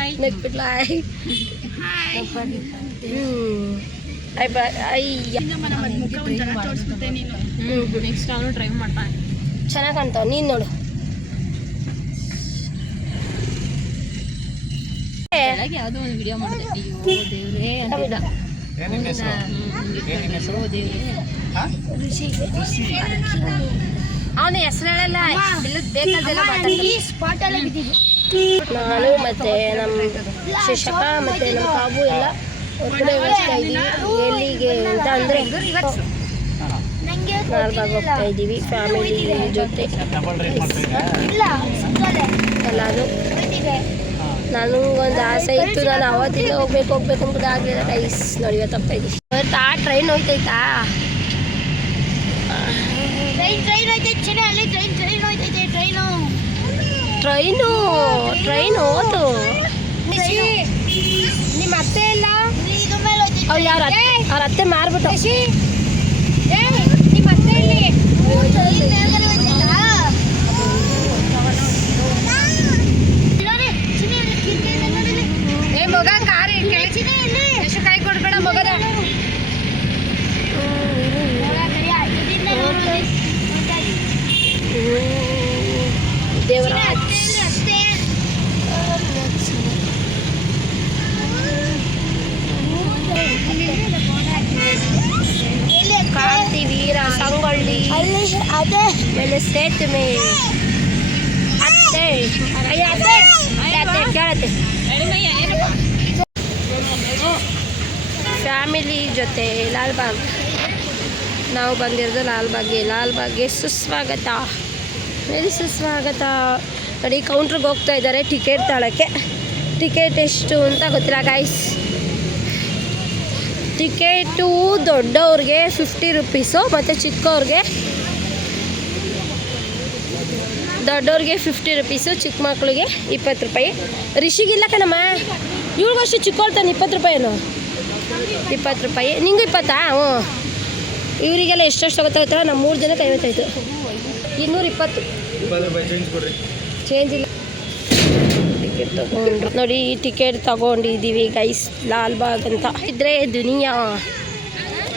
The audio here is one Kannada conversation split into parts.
I ay. ಅಯ್ಯ ಹ್ಞೂ ನೆಕ್ಸ್ಟ್ ಅವನು ಡ್ರೈವ್ ಮಾಡ್ತಾನೆ ಚೆನ್ನಾಗಿ ಕಾಣ್ತಾವ ನೀನು ನೋಡು ಯಾವುದೋ ಒಂದು ವಿಡಿಯೋ ಮಾಡಿದೆ ಅಯ್ಯೋ ದೇವ್ರೇ ಅಂತಿದ್ದ ಅವನ ಹೆಸರು ಹೇಳಲ್ಲ ಇಲ್ಲದ ಬೇಕಾದೆಲ್ಲ ಮಾತಾಡ್ತಾನೆ ನಾನು ಮತ್ತೆ ನಮ್ಮ ಶಿಕ್ಷಕ ಮತ್ತೆ ನಮ್ಮ ಕಾಬು ಎಲ್ಲ ಒಟ್ಟಿಗೆ ಹೋಗ್ತಾ ಇದ್ದೀವಿ. ಎಲ್ಲಿಗೆ ಅಂತ ಅಂದರೆ ನಾಲ್ಕಾಗ ಹೋಗ್ತಾ ಇದ್ದೀವಿ. ಫ್ಯಾಮಿಲಿ ಜೊತೆ. ಡಬಲ್ ನನಗೊಂದು ಆಸೆ ಇತ್ತು. ನಾನು ಅವತ್ತಿಂದ ಹೋಗ್ಬೇಕು ಹೋಗ್ಬೇಕು ಅಂತ ಆಗಲಿಲ್ಲ ಟೈಸ್ ನೋಡಿ ತಪ್ಪ ಇದ್ದೀವಿ ಇವತ್ತು ಆ ಟ್ರೈನ್ ಅಲ್ಲಿ ರೈನ್ ಟ್ರೈನ್ ಹೋತು. ನಿಮ್ಮ ಅತ್ತೆ ಇಲ್ಲ? ಅವ್ರು ಯಾರ ಅವ್ರ ಅತ್ತೆ ಮಾರ್ಬಿಟ್ಟು ನಿಮ್ಮ ಅತ್ತೆ ಇಲ್ಲಿ ಏ ಮಗ ಕಾರ್ ಎಷ್ಟು ಕೈ ಕೊಡ್ಬೇಡ ಮಗದ ದೇವರಾಜ್ ಕಾರ್ತಿ ವೀರ ಸಂಗೊಳ್ಳಿ ಮೇಲೆ ಸೇತುವೆ ಅತ್ತೆ ಅಯ್ಯ ಅತ್ತೆ ಅತ್ತೆ ಕೇಳತ್ತೆ ಜೊತೆ ಲಾಲ್ಬಾಗ್ ನಾವು ಬಂದಿರೋದು ಲಾಲ್ಬಾಗ್ಗೆ ಲಾಲ್ಬಾಗ್ಗೆ ಸುಸ್ವಾಗತ. ವೆರಿ ಸುಸ್ವಾಗತ. ನೋಡಿ ಕೌಂಟ್ರಿಗೆ ಹೋಗ್ತಾ ಇದ್ದಾರೆ ಟಿಕೆಟ್ ತಾಳಕ್ಕೆ. ಟಿಕೆಟ್ ಎಷ್ಟು ಅಂತ ಗೊತ್ತಿಲ್ಲ ಗಾಯ್ಸ್ ಟಿಕೆಟು ದೊಡ್ಡವ್ರಿಗೆ ಫಿಫ್ಟಿ ರುಪೀಸು ಮತ್ತು ಚಿಕ್ಕವ್ರಿಗೆ ದೊಡ್ಡವ್ರಿಗೆ ಫಿಫ್ಟಿ ರುಪೀಸು ಚಿಕ್ಕ ಮಕ್ಳಿಗೆ ಇಪ್ಪತ್ತು ರೂಪಾಯಿ. ರಿಷಿಗಿಲ್ಲ ಕಣಮ್ಮ. ಇವ್ರಿಗಷ್ಟು ಚಿಕ್ಕವಳ್ತಾನೆ ಇಪ್ಪತ್ತು ರೂಪಾಯಿನು. ಇಪ್ಪತ್ತು ರೂಪಾಯಿ. ನಿಂಗೂ ಇಪ್ಪತ್ತಾ? ಹ್ಞೂ. ಇವರಿಗೆಲ್ಲ ಎಷ್ಟೆಷ್ಟು ಗೊತ್ತಾಗುತ್ತಲ್ಲ ನಮ್ಮ ಮೂರು ಜನಕ್ಕೆ ಐವತ್ತಾಯ್ತು ಇನ್ನೂರ ಇಪ್ಪತ್ತು. ಚೇಂಜ್ ಇಲ್ಲ. ಟಿಕೆಟ್ ತಗೊಂಡ್ರು ನೋಡಿ ಟಿಕೆಟ್ ತಗೊಂಡಿದ್ದೀವಿ ಗೈಸ್ ಲಾಲ್ಬಾಗ್ ಅಂತ. ಇದ್ರೆ ದುನಿಯಾ.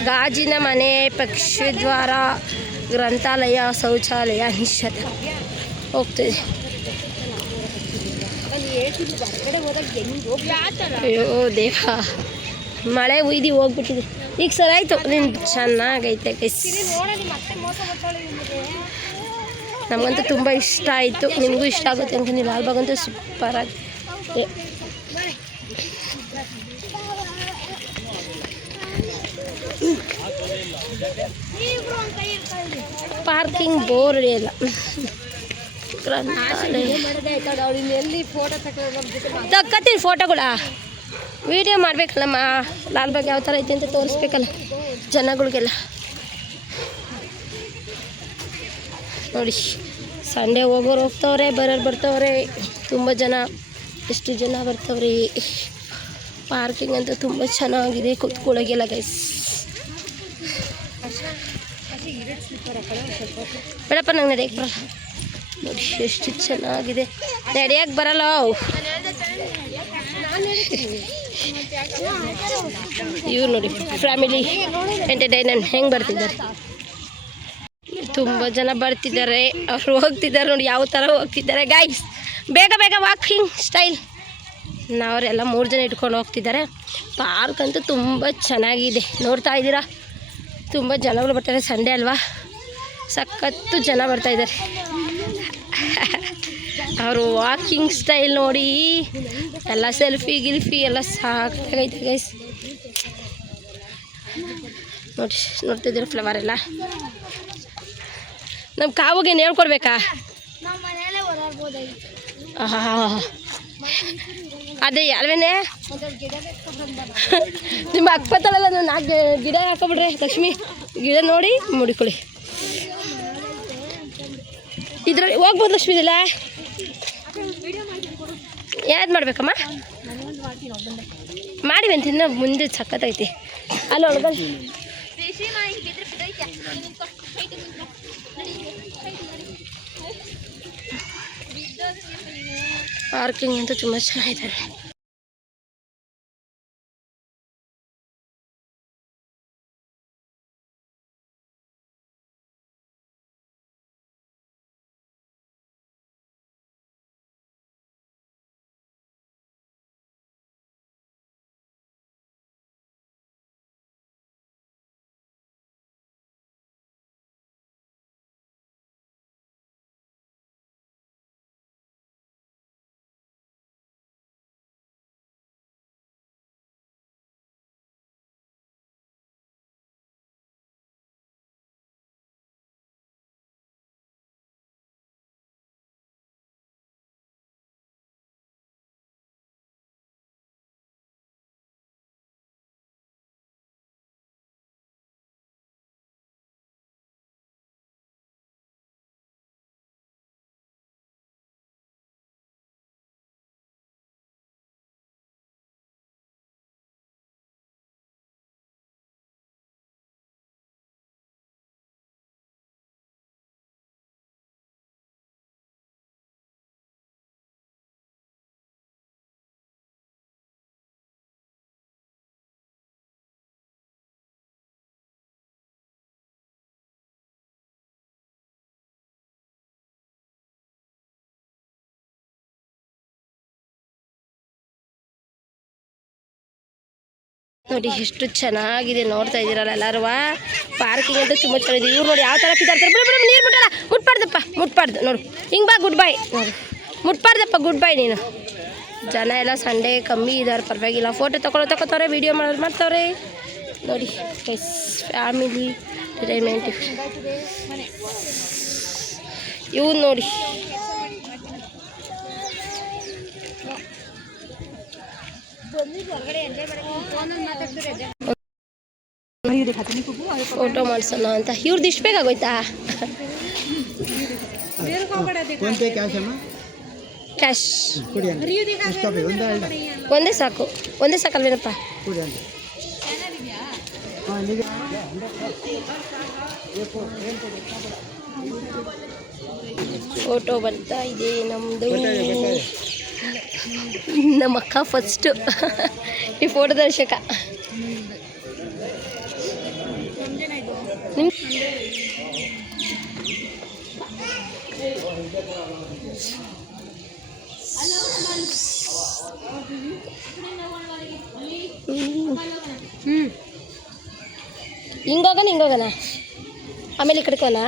ಗಾಜಿನ ಮನೆ ಪಕ್ಷದ್ವಾರ ಗ್ರಂಥಾಲಯ ಶೌಚಾಲಯ ನಿಶ್ಚತ ಹೋಗ್ತಿದೆ ಅಯ್ಯೋ ದೇವ ಮಳೆ ಉಯ್ದು ಹೋಗ್ಬಿಟ್ಟಿದೆ. ಈಗ ಸರ್ ಆಯಿತು, ನೀನು ಚೆನ್ನಾಗೈತೆ ಗೈಸ್ ನಮಗಂತೂ ತುಂಬ ಇಷ್ಟ ಆಯಿತು. ನಿಮಗೂ ಇಷ್ಟ ಆಗುತ್ತೆ ಅಂತ ನೀವು ಲಾಲ್ಬಾಗಂತೂ ಸೂಪರ್ ಸೂಪರಾಗಿ ಪಾರ್ಕಿಂಗ್ ಬೋರ್ ಇಲ್ಲ. ಗ್ರಂಥಾಲಯ. ತಕ್ಕತ್ತೀನಿ ಫೋಟೋಗಳ ವಿಡಿಯೋ ಲಾಲ್ ಲಾಲ್ಬಾಗ್ ಯಾವ ಥರ ಐತೆ ಅಂತ ತೋರಿಸ್ಬೇಕಲ್ಲ ಜನಗಳಿಗೆಲ್ಲ. ನೋಡಿ, ಸಂಡೇ ಹೋಗೋರು ಹೋಗ್ತವ್ರೆ, ಬರೋರು ಬರ್ತವ್ರೆ, ತುಂಬ ಜನ, ಎಷ್ಟು ಜನ ಬರ್ತವ್ರಿ. ಪಾರ್ಕಿಂಗ್ ಅಂತ ತುಂಬ ಚೆನ್ನಾಗಿದೆ ಕುತ್ಕೊಳ್ಳೋಗೆಲ್ಲ ಗೈಸ್ ಬೇಡಪ್ಪ, ನಂಗೆ ನಡೆಯಕ್ಕೆ ಬರಲ್ಲ. ನೋಡಿ, ಎಷ್ಟು ಚೆನ್ನಾಗಿದೆ. ನಡೆಯಕ್ಕೆ ಬರಲ್ಲ. ಇವ್ರು ನೋಡಿ, ಫ್ಯಾಮಿಲಿ ಎಂಟರ್ಟೈನ್ಮೆಂಟ್ ಹೆಂಗೆ ಬರ್ತಿದ್ದಾರೆ? ತುಂಬ ಜನ ಬರ್ತಿದ್ದಾರೆ, ಅವ್ರು ಹೋಗ್ತಿದ್ದಾರೆ ನೋಡಿ, ಯಾವ ಥರ ಹೋಗ್ತಿದ್ದಾರೆ. ಗಾಯ್ಸ್ ಬೇಗ ಬೇಗ ವಾಕಿಂಗ್ ಸ್ಟೈಲ್ ನಾವರೆಲ್ಲ ಮೂರು ಜನ ಇಟ್ಕೊಂಡು ಹೋಗ್ತಿದ್ದಾರೆ. ಪಾರ್ಕ್ ಅಂತೂ ತುಂಬ ಚೆನ್ನಾಗಿದೆ. ನೋಡ್ತಾ ಇದ್ದೀರಾ? ತುಂಬ ಜನಗಳು ಬರ್ತಾರೆ. ಸಂಡೇ ಅಲ್ವಾ? ಸಖತ್ತು ಜನ ಬರ್ತಾಯಿದ್ದಾರೆ ಅವರು ವಾಕಿಂಗ್ ಸ್ಟೈಲ್ ನೋಡಿ, ಎಲ್ಲ ಸೆಲ್ಫಿ ಗಿಲ್ಫಿ ಎಲ್ಲ ಸಾಕಾಗೈತೆ ಗೈಸ್ ನೋಡಿ, ನೋಡ್ತಿದ್ದೀರ ಫ್ಲವರ್ ಎಲ್ಲ? ನಮ್ಮ ಕಾವಿಗೆ ಹೇಳ್ಕೊಡ್ಬೇಕಾ? ಅದೇ, ಅಲ್ವೇನೆ? ನಿಮ್ಮ ಅಕ್ಕಪತ್ತಲ್ಲ ನಾನು ನಾಲ್ಕು ಗಿಡ ಹಾಕೊಬಿಡ್ರಿ, ಲಕ್ಷ್ಮಿ. ಗಿಡ ನೋಡಿ, ಮುಡಿಕೊಳ್ಳಿ. ಇದ್ರಲ್ಲಿ ಹೋಗ್ಬೋದು ಲಕ್ಷ್ಮಿ ಇದೆಲ್ಲ? ಯಾವ್ದು ಮಾಡ್ಬೇಕಮ್ಮ? ಮಾಡಿವೆ ಅಂತ ಇನ್ನು ಮುಂದೆ ಸಖತ್ತೈತಿ ಅಲ್ಲಿ ಒಳಗಡೆ. ಪಾರ್ಕಿಂಗ್ ಅಂತ ತುಂಬ ಚೆನ್ನಾಗಿದೆ ನೋಡಿ ಎಷ್ಟು ಚೆನ್ನಾಗಿದೆ ನೋಡ್ತಾ ಇದ್ದೀರಲ್ಲ ಎಲ್ಲರೂ ಪಾರ್ಕಿಂಗ್ ಅಂತ ತುಂಬ ಚೆನ್ನಾಗಿದೆ. ಇವ್ರು ನೋಡಿ ಯಾವ ಥರ ಬಿಡು ನೀರು ಮುಟ್ಟಲ್ಲ ಮುಟ್ಬಾರ್ದಪ್ಪ, ಮುಟ್ಬಾರ್ದು. ನೋಡು, ಹಿಂಗೆ ಬಾ ಗುಡ್ ಬೈ ನೋಡು. ಮುಟ್ಬಾರ್ದಪ್ಪ ಗುಡ್ ಬೈ ನೀನು. ಜನ ಎಲ್ಲ ಸಂಡೇ ಕಮ್ಮಿ ಇದ್ದಾರೆ ಪರವಾಗಿಲ್ಲ. ಫೋಟೋ ತೊಗೊಳೋ ತಗೋತವ್ರೆ ವೀಡಿಯೋ ಮಾಡೋದು ಮಾಡ್ತಾವ್ರೆ. ನೋಡಿ ಎಸ್ ಫ್ಯಾಮಿಲಿ ಎಂಟರ್ಟೈನ್ಮೆಂಟ್ ಇವು ನೋಡಿ. ಫೋಟೋ ಮಾಡ್ಸೋಣ ಅಂತ. ಇವ್ರದ್ದು ಇಷ್ಟು ಬೇಕಾಗೋಯ್ತಾ ಕ್ಯಾಶ್ ಒಂದೇ ಸಾಕು. ಒಂದೇ ಸಾಕಲ್ವೇನಪ್ಪ? ಫೋಟೋ ಬರ್ತಾ ಇದೆ ನಮ್ಮದು ನಮ್ಮ ಅಕ್ಕ ಫಸ್ಟು ಈ ಫೋಟೋ ದರ್ಶಕ. ನಿಮ್ ಹ್ಞೂ ಹಿಂಗೋಗೋಣ ಹಿಂಗೋಗೋಣ ಆಮೇಲೆ ಈ ಕಡೆಗೆ ಹೋಗೋಣ?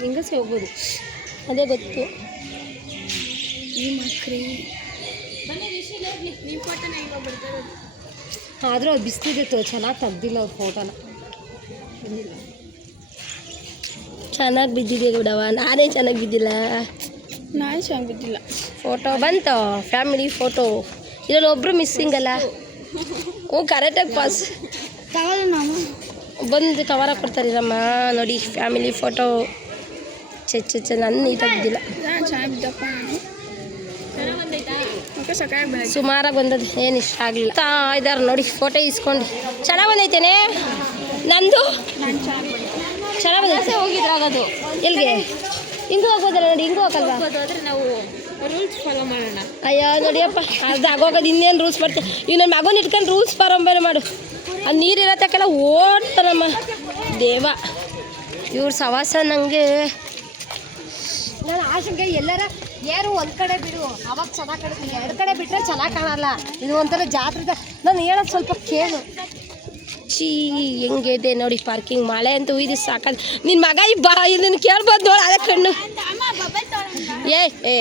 ಹಿಂಗಸಿ ಹೋಗ್ಬೋದು. ಅದೇ ಗೊತ್ತು. ಈ ಮಕ್ರಿ. ಆದರೂ ಅದು ಬಿಸ್ತಿದೆ ಚೆನ್ನಾಗಿ ತೆಗ್ದಿಲ್ಲ ಅವ್ರ ಫೋಟೋನ ಚೆನ್ನಾಗಿ ಬಿದ್ದಿದೆ ಬಿಡವ ನಾನೇ ಚೆನ್ನಾಗಿ ಬಿದ್ದಿಲ್ಲ. ನಾನು ಚೆನ್ನಾಗಿ ಬಿದ್ದಿಲ್ಲ. ಫೋಟೋ ಬಂತು ಫ್ಯಾಮಿಲಿ ಫೋಟೋ ಇದರಲ್ಲಿ ಒಬ್ಬರು ಮಿಸ್ಸಿಂಗ್ ಅಲ್ಲ. ಓ ಕರೆಕ್ಟಾಗಿ ಪಾಸ್ ನಾವು ಬಂದು ಕವರ ಕೊಡ್ತಾರಿರಮ್ಮ ನೋಡಿ ಫ್ಯಾಮಿಲಿ ಫೋಟೋ ಚೆ ಚೆ ಚೆ ನಾನು ಚೆನ್ನಾಗಿ ಬಿದ್ದಪ್ಪ ನಾನು ಓಕೆ ಸಕಾಗಿ ಬೆಳಗ್ಗೆ ಸುಮಾರಾಗಿ ಬಂದದ್ದು ಏನು ಇಷ್ಟ ಆಗಲಿಲ್ಲ. ತಾ ಇದಾರೆ ನೋಡಿ ಫೋಟೋ ಇಸ್ಕೊಂಡು. ಚೆನ್ನಾಗಿ ಬಂದೈತೇನೆ? ನಂದು? ನಾನು ಚೆನ್ನಾಗಿ ಬಂದೈತೆ. ಹೋಗಿದ್ರಾಗದು. ಎಲ್ಲಿಗೆ ಹಿಂಗೂ ಹೋಗೋದಲ್ಲ ನೋಡಿ ಹಿಂಗೂ ಹೋಗಲ್ವಾ? ನಾವು ರೂಲ್ಸ್ ಫಾಲೋ ಮಾಡೋಣ. ಅಯ್ಯೋ ನೋಡಿಯಪ್ಪ ಅದು ಆಗೋಗೋದು ಇನ್ನೇನು ರೂಲ್ಸ್ ಮಾಡ್ತೀನಿ ಈಗ ನನ್ನ ಮಗನ ಇಟ್ಕೊಂಡು ರೂಲ್ಸ್ ಫಾರಂಬೇರೆ ಮಾಡು. ಆ ನೀರು ಇರತ್ತಕ್ಕೆಲ್ಲ ಓಡ್ತಾರಮ್ಮ ದೇವ. ಇವ್ರ ಸವಾಸ ನನಗೆ ನಾನು ಆಶಂಕೆ ಎಲ್ಲರ ಯಾರು ಒಂದ್ ಕಡೆ ಬಿಡು, ಅವಾಗ ಚೆನ್ನಾಗಿ ಕಾಣುತ್ತೆ. ಎರಡು ಕಡೆ ಬಿಟ್ರೆ ಚೆನ್ನಾಗಿ ಕಾಣಲ್ಲ. ಇದು ಒಂಥರ ಜಾತ್ರೆ ನಾನು ಹೇಳೋದು ಸ್ವಲ್ಪ ಕೇಳು. ಚೀ ಹೆಂಗಿದೆ ನೋಡಿ ಪಾರ್ಕಿಂಗ್ ಮಳೆ ಅಂತ ಉಯ್ದು ಸಾಕಲ್ಲ ನಿನ್ನ ಮಗ ಈ ಬಾ ಇದನ್ನು ಕೇಳ್ಬೋದು ನೋಡಿ ಅದೇ ಕಣ್ಣು. ಏ ಏ.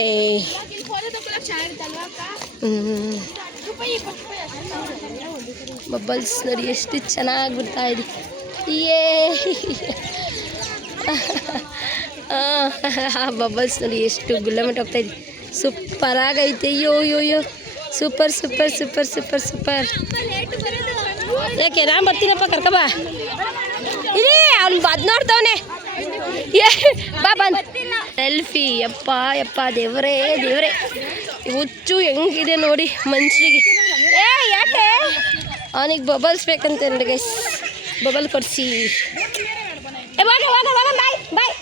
ಬಬ್ಬಲ್ಸ್ ನೋಡಿ ಎಷ್ಟು ಚೆನ್ನಾಗಿ ಬಿಡ್ತಾ ಇದೆ. ಏ. ಆ ಬಬಲ್ಸ್ ನೋಡಿ ಎಷ್ಟು ಇದೆ. ಸೂಪರ್ ಆಗೈತೆ. ಅಯ್ಯೋ ಅಯ್ಯೋ ಅಯ್ಯೋ. Super super super super super ಯಾಕೆ ನಾನು ಬರ್ತೀನಪ್ಪ ಕರ್ಕಬಾ ಇರಿ, ಅವ್ನು ಬದ್ ನೋಡ್ತಾವನೆ. ಬಾ, ಬಂದ್. ಸೆಲ್ಫಿ ಯಪ್ಪ ಯಪ್ಪ, ದೇವರೇ ದೇವರೇ. ಹುಚ್ಚು ಹೆಂಗಿದೆ ನೋಡಿ ಮನುಷ್ಯರಿಗೆ ಏ, ಯಾಕೆ? ಅವನಿಗೆ ಬಬಲ್ಸ್ ಬೇಕಂತ ಗೈಸ್ ಬಬಲ್ ಕೊಡಿಸಿ. ಬಾಯ್ ಬಾಯ್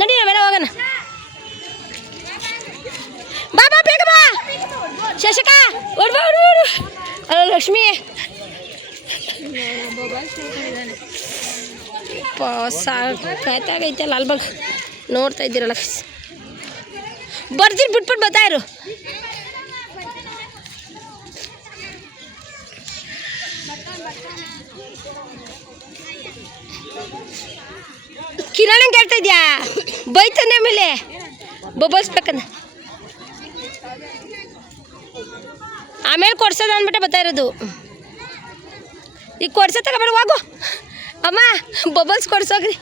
ನಡಿ ನಾವೆಲ್ಲ ಹೋಗೋಣ. ಬಾ ಬಾ ಬೇಗ ಬಾ. ಶಶಕ ಓಡ್ ಬಾ ಓಡ್ ಬಾ, ಓಡ್ ಬಾ. ಅಲ್ಲ ಲಕ್ಷ್ಮಿ. ಸಾಕಾಯ್ತಲ್ಲ ಲಾಲ್ಬಾಗ್ ನೋಡ್ತಾ ಇದ್ದೀರಲ್ಲ ಬರ್ತೀರಿ ಬಿಟ್ಬಿಟ್ಟು ಬರ್ತಾ ಇರು. ಕಿರಣ ಕೇಳ್ತಾ ಇದ್ಯಾ? ಬೈತಾನೆ ಆಮೇಲೆ. ಬೊಬ್ಬಲ್ಸ್ಬೇಕಂದ ಆಮೇಲೆ ಕೊಡ್ಸೋದು ಅಂದ್ಬಿಟ್ಟೆ ಬರ್ತಾ ಇರೋದು. ಈಗ ಕೊಡ್ಸೋ ತಗೋಬೇಡ ಹೋಗು. ಅಮ್ಮ ಬಬಲ್ಸ್ ಕೊಡ್ಸೋಗ್ರಿ.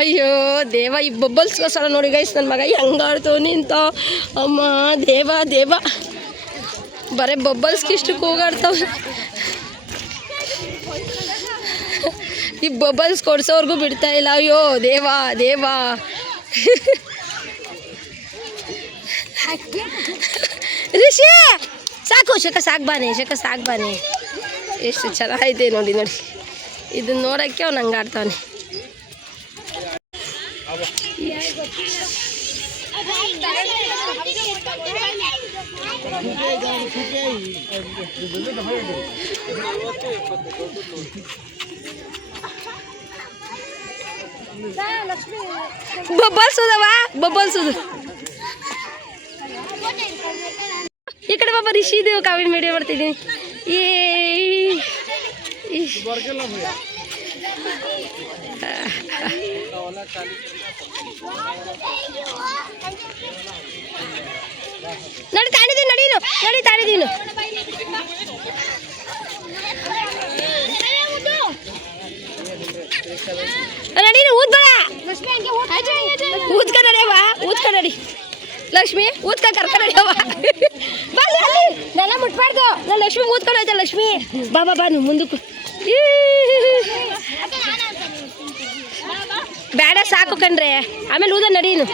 ಅಯ್ಯೋ, ದೇವ, ಈ ಬಬ್ಬಲ್ಸ್ಗೋಸ್ಕರ ನೋಡಿ ಗೈಸ್ ನನ್ನ ಮಗ ಹೆಂಗಾಡ್ತು ನಿಂತ. ಅಮ್ಮ, ದೇವ ದೇವ. ಬರೀ ಬಬ್ಬಲ್ಸ್ಗೆ ಇಷ್ಟು ಕೂಗಾಡ್ತಾವ ಈ ಬಬಲ್ಸ್ ಕೊಡ್ಸೋರ್ಗೂ ಬಿಡ್ತಾ ಇಲ್ಲ. ಅಯ್ಯೋ, ದೇವಾ ದೇವಾ. ರಿಷಿ, ಸಾಕು ಶಕ ಸಾಕು ಬಾನೆ ಶಕ ಸಾಕು ಬಾನೆ. ಎಷ್ಟು ಚೆನ್ನಾಗೈತೆ ನೋಡಿ ನೋಡಿ. ಇದನ್ನ ನೋಡೋಕ್ಕೆ ಅವ್ನು ಹಂಗೆ ಆಡ್ತಾನೆ ಬಬ್ಬಲ್ಸ್ ಅದಾವ ಬಬ್ಬಲ್ಸ್ ಅದು ಈ ಕಡೆ ಬಾಬಾ ರಿಷಿ ಇದು ಕಾವಿ ವಿಡಿಯೋ ಮಾಡ್ತಿದ್ದೀನಿ ಈ- ನಡಿ ತಾಣಿದೀನಿ ನಡೀನು ನಡಿ ತಾಣಿದೀನು ನಡೀನು ಊದ್ಬೇಡ ಊದ್ಕ ನಡಿಯವ್ವ ಊದ್ಕ ನಡಿ ಲಕ್ಷ್ಮಿ. ಊದ್ಕ ಕರ್ಕ ನಡಿಯವ್ವ ಬಲ್ಲಿ ಅಲ್ಲಿ. ನೆಲ ಮುಟ್ಬಾರ್ದು. ನಾನು ಲಕ್ಷ್ಮಿ ಊದ್ಕೊಂಡು ಹೋಯ್ತಾ ಲಕ್ಷ್ಮಿ. ಬಾ ಬಾ ಬಾ ನೀವು ಮುಂದಕ್ಕೆ. ಬೇಡ ಸಾಕು ಕಣ್ರೆ. ಆಮೇಲೆ ಊದ ನಡೀನು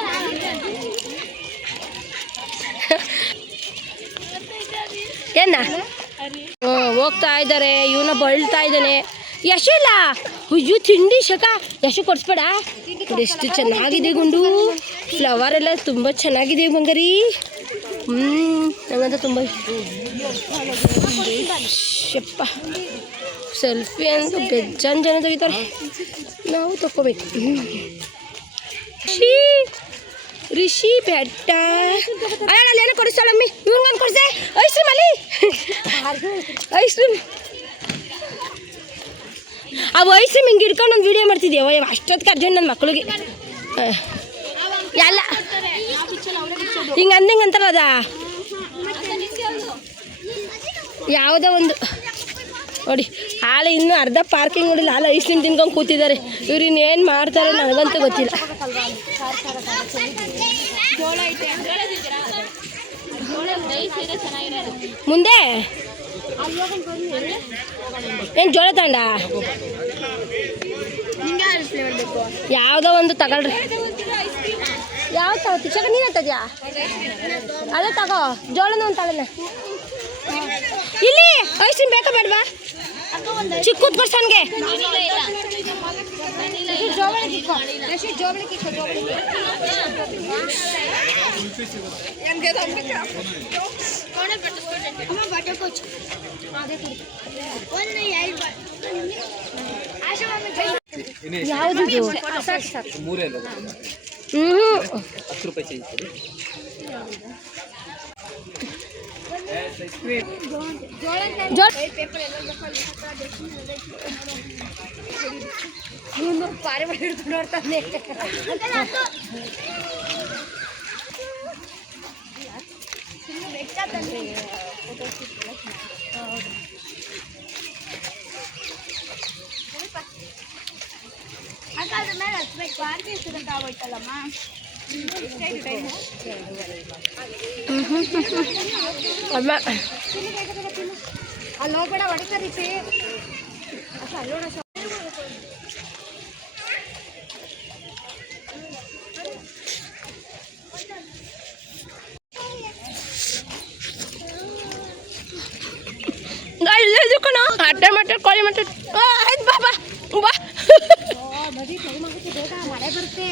ಏನ? ಹ್ಞೂ ಹೋಗ್ತಾ ಇದ್ದಾರೆ. ಇವನ ಬಳ್ತಾ ಇದ್ದಾನೆ. ಯಶಿಲ್ಲ ಅಯ್ಯೋ ತಿಂಡಿ ಶಕ. ಯಶು ಕೊಡಿಸ್ಬೇಡ. ಇದು ಎಷ್ಟು ಚೆನ್ನಾಗಿದೆ ಗುಂಡು. ಫ್ಲವರ್ ಎಲ್ಲ ತುಂಬ ಚೆನ್ನಾಗಿದೆ ಬಂಗಾರಿ. ಹ್ಞೂ ನಂಗಂತ ತುಂಬ ಶಪ್ಪ. ಸೆಲ್ಫಿ ಅಂತ ಬೆಜ್ಜಾನ್ ಜನ ತೆಗಿತಾರೆ. ನಾವು ತಗೋಬೇಕು ರಿಷಿ ರಿಷಿ ಬೆಟ್ಟ. ಅಣ್ಣ ಏನೋ ಕೊಡಿಸ್ತಾಳಮ್ಮಿ ಇವ್ನಿಗೊಂದು ಕೊಡಿಸೆ. Ice cream. Ice cream ವಯಸ್ಸು ಹಿಂಗೆ ಹಿಡ್ಕೊಂಡು ಒಂದು ವಿಡಿಯೋ ಮಾಡ್ತಿದ್ಯವ ಅಷ್ಟೊತ್ತಿಗೆ ಅರ್ಜೆಂಟ್ ನನ್ನ ಮಕ್ಳಿಗೆ. ಎಲ್ಲ. ಹಿಂಗೆ ಅಂದಂಗೆ ಅಂತಾರ ಅದ? ಯಾವುದೋ ಒಂದು. ನೋಡಿ, ಹಾಲು ಇನ್ನೂ ಅರ್ಧ ಪಾರ್ಕಿಂಗ್ ನೋಡಿಲ್ಲ ಹಾಲು ಐಸ್ ಕ್ರೀಮ್ ತಿನ್ಕೊಂಡು ಕೂತಿದ್ದಾರೆ. ಇವ್ರು ಇನ್ನೇನು ಮಾಡ್ತಾರೆ ನನಗಂತೂ ಗೊತ್ತಿಲ್ಲ. ಮುಂದೆ. ಏನು ಜೋಳ ತಂಡ ಯಾವುದೋ ಒಂದು ತಗೊಳ್ರಿ. ಯಾವ ತಗೋತಿ ಚಕ ನೀನು ತದ್ಯಾ ಅದೇ ತಗೋ ಜೋಳನ ಒಂದು ತಗೊಳ್ಳ. ಇಲ್ಲಿ ಐಸ್ ಕ್ರೀಮ್ ಬೇಕಾ ಬೇಡವಾ? ಚಿಕ್ಕ ಪರ್ಸನ್ಗೆ ಯಾವುದು ಮೂರೇ ಹ್ಞೂ ಹತ್ತು ರೂಪಾಯಿ ಚೇಂಜ್ ಕೊಡಿ ಜೋಳ ಇವನು ಪಾರಿ ಮಾಡಿ ಹಿಡ್ಕೊಂಡು ನೋಡ್ತಾನೆ ಅಮ್ಮ ಅಲ್ಲಿ ಹೋಗ್ಬೇಡ ಹೊಡಿತಾರೆ ಇಲ್ಲ ಕೋಳಿ ಆಯ್ತು, ಬಾ ಬಾ ಬಾ. ನದಿ ಮಳೆ ಬರುತ್ತೆ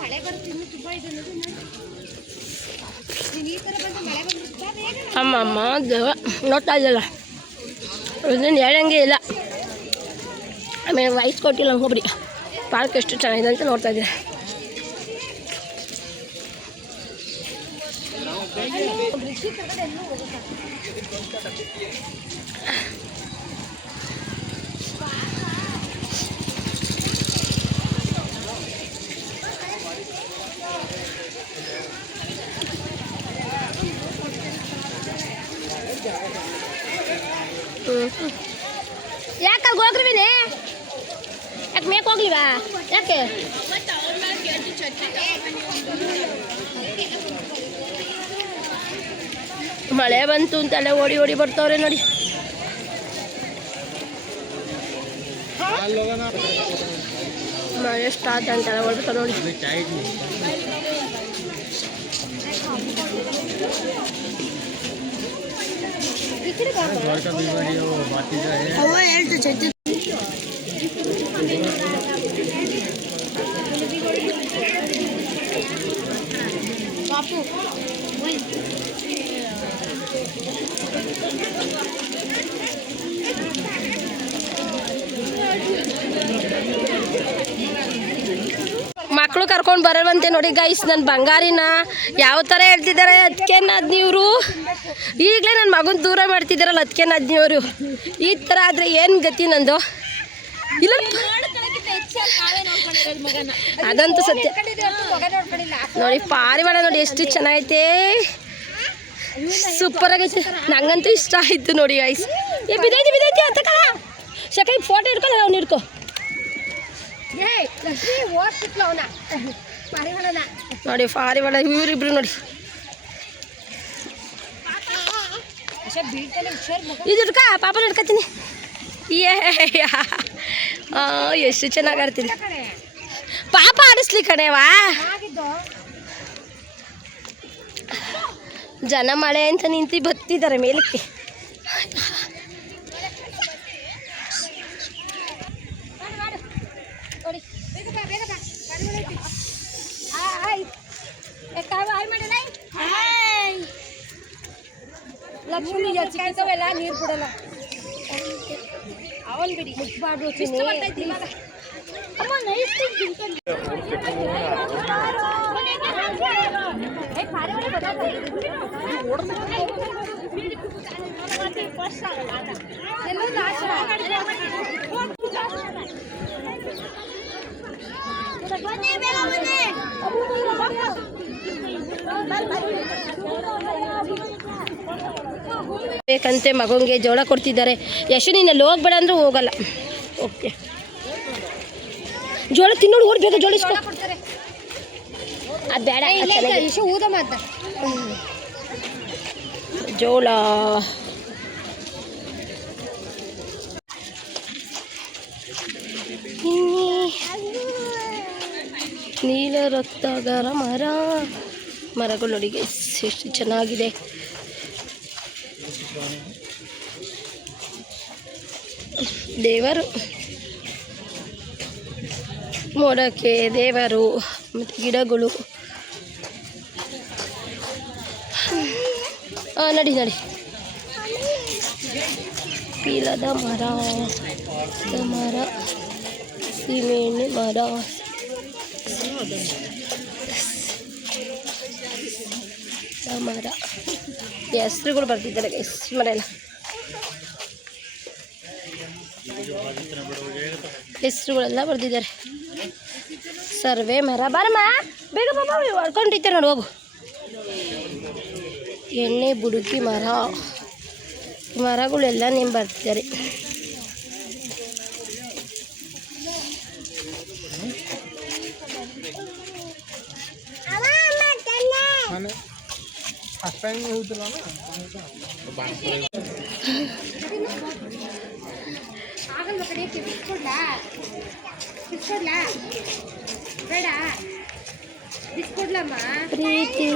ಮಳೆ ಬರುತ್ತೆ ಇದೆ ಮಳೆ ಅಮ್ಮ ಅಮ್ಮ, ದೇವ, ನೋಡ್ತಾ ಇದ್ದಲ್ಲ. ಇದನ್ನು ಹೇಳಂಗೆ ಇಲ್ಲ. ಆಮೇಲೆ ವಯಸ್ಸು ಕೊಟ್ಟಿಲ್ಲ ಒಬ್ಬರಿ ಪಾರ್ಕ್ ಎಷ್ಟು ಚೆನ್ನಾಗಿದೆ ಅಂತ ನೋಡ್ತಾ ಇದ್ದೀರಾ ಯಾಕೆ ಹೋಗ್ರಿವಿನೇ ಯಾಕೆ ಮೇಕ್ ಹೋಗ್ಲಿವಾ ಯಾಕೆ ಮಳೆ ಬಂತು ಅಂತಲೇ ಓಡಿ ಓಡಿ ಬರ್ತಾವ್ರೆ ನೋಡಿ. ಮಳೆ ಸ್ಟಾರ್ಟ್ ಅಂತೆಲ್ಲ ಓಡ್ತಾರೆ ನೋಡಿ. ಮಕ್ಕಳು ಕರ್ಕೊಂಡು ಬರಲ್ವಂತೆ ನೋಡಿ ಗೈಸ್ ನನ್ನ ಬಂಗಾರಿನ. ಯಾವ ಥರ ಹೇಳ್ತಿದ್ದಾರೆ ಅದಕ್ಕೆ ನದ್ನಿವ್ರು ಈಗಲೇ ನನ್ನ ಮಗನ ದೂರ ಮಾಡ್ತಿದ್ದಾರಲ್ಲ ಅದಕ್ಕೆ ನದ್ನಿಯವರು. ಈ ಥರ ಆದರೆ ಏನು ಗತಿ ನಂದು? ಇಲ್ಲ ಅದಂತೂ ಸತ್ಯ. ನೋಡಿ, ಪಾರಿವಾಳ ನೋಡಿ ಎಷ್ಟು ಚೆನ್ನಾಗೈತೆ. ಸೂಪರ್ ಆಗೈತೆ. ನಂಗಂತೂ ಇಷ್ಟ ಆಯ್ತು ನೋಡಿ ಐಸ್ ಏ ಬಿದೈತಿ ಬಿದೈತಿ ಅಂತಕ ಶಕೈ ಫೋಟೋ ಹಿಡ್ಕೊಂಡು ಅವ್ನು ಹಿಡ್ಕೊ. ನೋಡಿ, ಪಾರಿವಾಳ, ಇವರಿಬ್ರು ನೋಡಿ. ಇದು ಹಿಡ್ಕ ಪಾಪನ ಹಿಡ್ಕತೀನಿ. ಏ ಎಷ್ಟು ಚೆನ್ನಾಗಿ ಆಡ್ತೀನಿ. ಕಡೆ ಪಾಪ ಆಡಿಸ್ಲಿ ಕಣೇವಾ? ಆಗಿದ್ದು ಜನ ಮಳೆ ಅಂತ ನಿಂತು ಬತ್ತಿದ್ದಾರೆ ಮೇಲಕ್ಕೆ. ನೋಡಿ ಬೇಗ ಬಾ ಬೇಗ ಬಾ ಪರಿಮಳ ಐತಿ ಹಾಯ್ ಏ ಕಾವು ಹಾಯ್ ಮಾಡಲ್ಲ ಹಾಯ್ ಲಕ್ಷ್ಮಿ ಚಿಕ್ಕವೆಲ್ಲ ನೀರು ಬಿಡಲ್ಲ. ಅವನ್ ಬಿಡಿ. ಮುಟ್ಬಾರ್ದು ಇಷ್ಟ ಬರ್ತೈತಿ ಇವಾಗ. ಅಮ್ಮ ನೈಸ್ ಬೇಕಂತೆ ಮಗಂಗೆ ಜೋಳ ಕೊಡ್ತಿದ್ದಾರೆ. ಯಶು ನೀನು ಅಲ್ಲಿ ಹೋಗ್ಬೇಡ ಅಂದ್ರೂ ಹೋಗಲ್ಲ. ಓಕೆ. ಜೋಳ ತಿನ್ನೋಡು ಓಡ್ ಬೇಗ ಅದು ಬೇಡ ಊದ ಮಾತ ಜೋಳ. ನೀಲ ರಕ್ತಗಾರ ಮರ. ಮರಗಳು ನೋಡಿ guys, ಎಷ್ಟು ಚೆನ್ನಾಗಿದೆ. ದೇವರು. ಮೋಡಕ್ಕೆ ದೇವರು ಮತ್ತು ಗಿಡಗಳು ನಡಿ ನಡಿ. ಪೀಲದ ಮರ ಮರ, ಸೀಮೆಣ್ಣೆ ಮರ. ಮರ. ಹೆಸ್ರುಗಳು ಬರ್ತಿದ್ದಾರೆ ಗೈಸ್ ಮರ ಎಲ್ಲ ಹೆಸ್ರುಗಳೆಲ್ಲ ಬರ್ದಿದ್ದಾರೆ ಸರ್ವೆ ಮರ. ಬಾರಮ್ಮ, ಬೇಗ ಬಾಬಾ ಹೊಡ್ಕೊಂಡಿರ್ತಾರೆ ನೋಡಿ, ಹೋಗು. ಎಣ್ಣೆ, ಬುಡುಕಿ, ಮರ. ಈ ಮರಗಳೆಲ್ಲ ನೇಮ್ ಬರ್ತಿದ್ದಾರೆ ಆಗಲ್ವ ಕಡಿಯಕ್ಕೆ ಬಿಸ್ಕೊಡ್ಲಾ ಬಿಸ್ಕೊಡ್ಲಾ ಬೇಡ ಬಿಸ್ಕೊಡ್ಲಮ್ಮ ಪ್ರೀತಿ.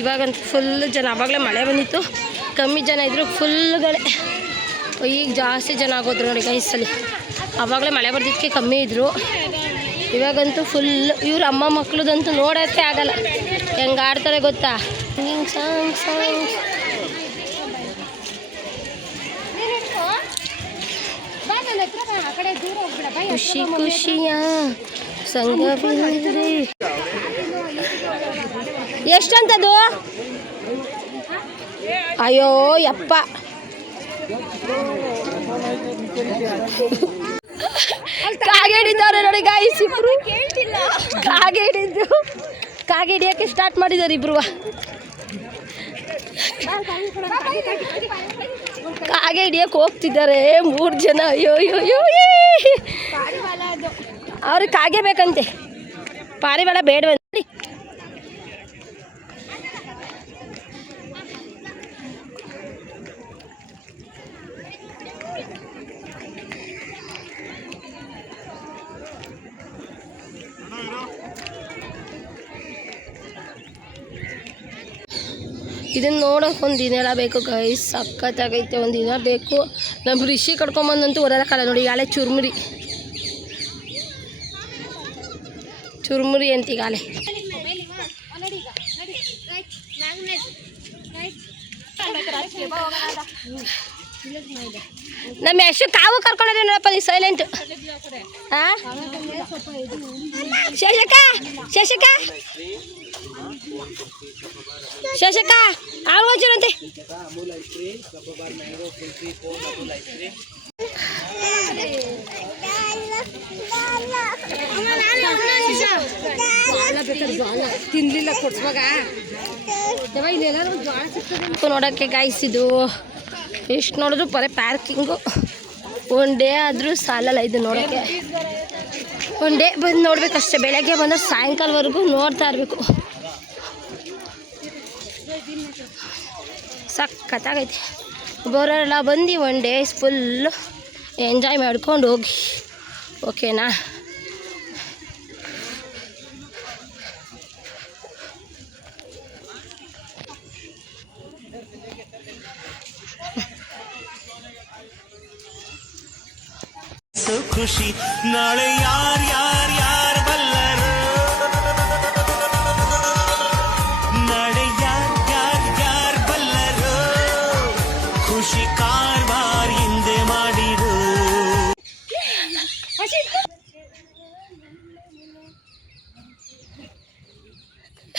ಇವಾಗಂತೂ ಫುಲ್ ಜನ ಆವಾಗಲೇ ಮಳೆ ಬಂದಿತ್ತು. ಕಮ್ಮಿ ಜನ ಇದ್ರು ಫುಲ್ಗಳೇ ಈಗ ಜಾಸ್ತಿ ಜನ ಆಗೋದ್ರು ನೋಡಿ ಗೈಸಲ್ಲಿ ಅವಾಗಲೇ ಮಳೆ ಬರ್ದಿದ್ದಕ್ಕೆ ಕಮ್ಮಿ ಇದ್ದರು ಇವಾಗಂತೂ ಫುಲ್ ಇವ್ರ ಅಮ್ಮ ಮಕ್ಕಳದಂತೂ ನೋಡೋಕ್ಕೆ ಆಗಲ್ಲ. ಹೆಂಗೆ ಆಡ್ತಾರೆ ಗೊತ್ತಾ? ಸಾಂಗ್ ಸಾಂಗ್ ಖುಷಿ ಖುಷಿಯ ಸಂಗವಿದೆ ಎಷ್ಟಂತದು ಅಯ್ಯೋ ಯಪ್ಪ ಕಾಗೆ ಹಿಡಿದವ್ರೆ ನೋಡಿ ಗಾಯಿಸ್ ಇಬ್ರು ಕಾಗೆ ಹಿಡಿದು ಕಾಗೆ ಹಿಡಿಯೋಕ್ಕೆ ಸ್ಟಾರ್ಟ್ ಮಾಡಿದ್ದಾರೆ ಇಬ್ರು ಕಾಗೆ ಹಿಡಿಯಕ್ಕೆ ಹೋಗ್ತಿದ್ದಾರೆ. ಮೂರು ಜನ. ಅಯ್ಯೋ ಅಯ್ಯೋ. ಅವ್ರಿಗೆ ಕಾಗೆ ಬೇಕಂತೆ. ಪಾರಿವಾಳ ಬೇಡವಂತೆ. ಇದನ್ನ ನೋಡೋಕೆ ಒಂದು ದಿನ ಬೇಕು ಕೈ ಸಖತ್ತಾಗೈತೆ ಒಂದು ದಿನ ಬೇಕು. ನಮ್ಮ ರಿಷಿ ಕಡ್ಕೊಂಬಂದಂತೂ ಓಡಾಡೋಕ್ಕಲ್ಲ ನೋಡಿ ಗಾಳೆ ಚುರ್ಮುರಿ. ಚುರುಮುರಿ ಅಂತ ಈಗಾಳೆ ನಮ್ಮ ಎಷ್ಟು ಕಾವು ಕರ್ಕೊಂಡಿದ್ದೀವಿ ನೋಡಪ್ಪ, ನೀವು ಸೈಲೆಂಟ್ ಹಾಂ ಶಶಕ ಶಶಕ. ಶಶಕ ಅವ್ರು ಒಂಚೂರಂತೆ ತಿನ್ಲಿಲ್ಲ ಕೊಡ್ಸುವಾಗ ನೋಡೋಕ್ಕೆ ಎಷ್ಟು ನೋಡಿದ್ರು ಬರೀ ಪಾರ್ಕಿಂಗು ಒನ್ ಡೇ ಆದರೂ ಸಾಲಲ್ಲ ಇದು ನೋಡೋಕ್ಕೆ. ಒನ್ ಡೇ ಬಂದು ನೋಡ್ಬೇಕಷ್ಟೇ, ಬೆಳಗ್ಗೆ ಬಂದ್ರೆ ಸಾಯಂಕಾಲವರೆಗೂ ನೋಡ್ತಾ ಇರಬೇಕು. ಸಖತ್ತಾಗೈತೆ. ಬರೋರೆಲ್ಲ ಬಂದು ಒನ್ ಡೇಸ್ ಫುಲ್ಲು ಎಂಜಾಯ್ ಮಾಡ್ಕೊಂಡು ಹೋಗಿ. ಓಕೆನಾ ಖುಷಿ ನಾಳೆ ಯಾರ್ ಯಾರ್ ಯಾರ್